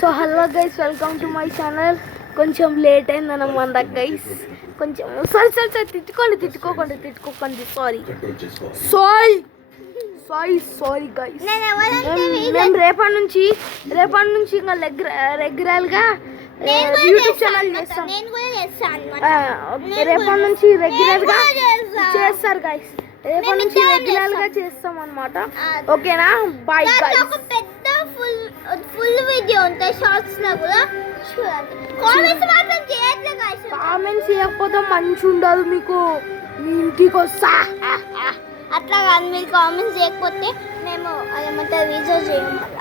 So hello guys, welcome to my channel. కొంచెం late అయిందన్నమాట guys. కొంచెం సారీ తిట్టుకోకండి సారీ గైస్. మేము రేపటి నుంచి ఇంకా రెగ్యులర్గా యూట్యూబ్ ఛానల్ చేస్తాం. రేపటి నుంచి రెగ్యులర్గా చేస్తారు గైస్. రేపటి నుంచి రెగ్యులర్గా చేస్తాం అన్నమాట. ఓకేనా? Bye guys. ఫుల్ వీడియో ఉంటాయి, షార్ట్స్ లో కూడా చూడండి. కామెంట్స్ మాత్రం చేయట్లే గైస్. కామెంట్స్ చేయకపోతే మంచి ఉండదు మీకు. మీ ఇంటికి వస్తా. అట్లా కాదు, మీరు కామెంట్స్ చేయకపోతే మేము అదేమంటారు వీడియో చేయం. మళ్ళీ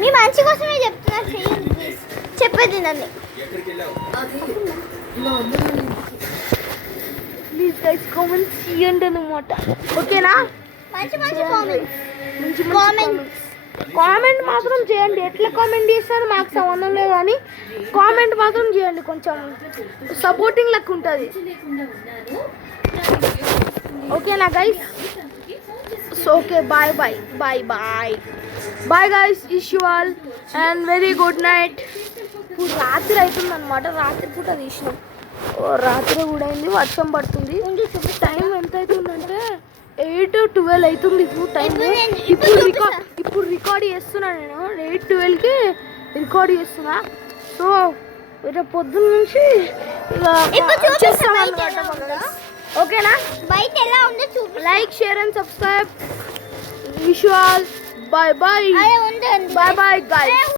మీ మంచి కోసమే చెప్తున్నా, చేయండి ప్లీజ్. చెప్పేది నన్ను ప్లీజ్ గైస్, కామెంట్స్ చేయండి అన్నమాట. ఓకేనా? మంచి కామెంట్స్. కామెంట్ మాత్రం చేయండి. ఎట్లా కామెంట్ చేస్తారు మాకు సంబంధం లేదు, కానీ కామెంట్ మాత్రం చేయండి. కొంచెం సపోర్టింగ్ లెక్క ఉంటుంది. ఓకేనా guys? So okay, bye guys. Wish you all and very good night. ఇప్పుడు రాత్రి అవుతుందన్నమాట. రాత్రి పూట తీసినాం. రాత్రి కూడా అయింది, వర్షం పడుతుంది. టైం ఎంత అవుతుందంటే 8:12 అవుతుంది ఇప్పుడు టైం. ఇప్పుడు రికార్డ్ చేస్తున్నా నేను. 8:12కి రికార్డ్ చేస్తున్నా. సో రేపు పొద్దున్న నుంచి ఓకేనా? బయట ఎలా ఉందో చూపి. Like, share and subscribe. Wish you all. Bye guys.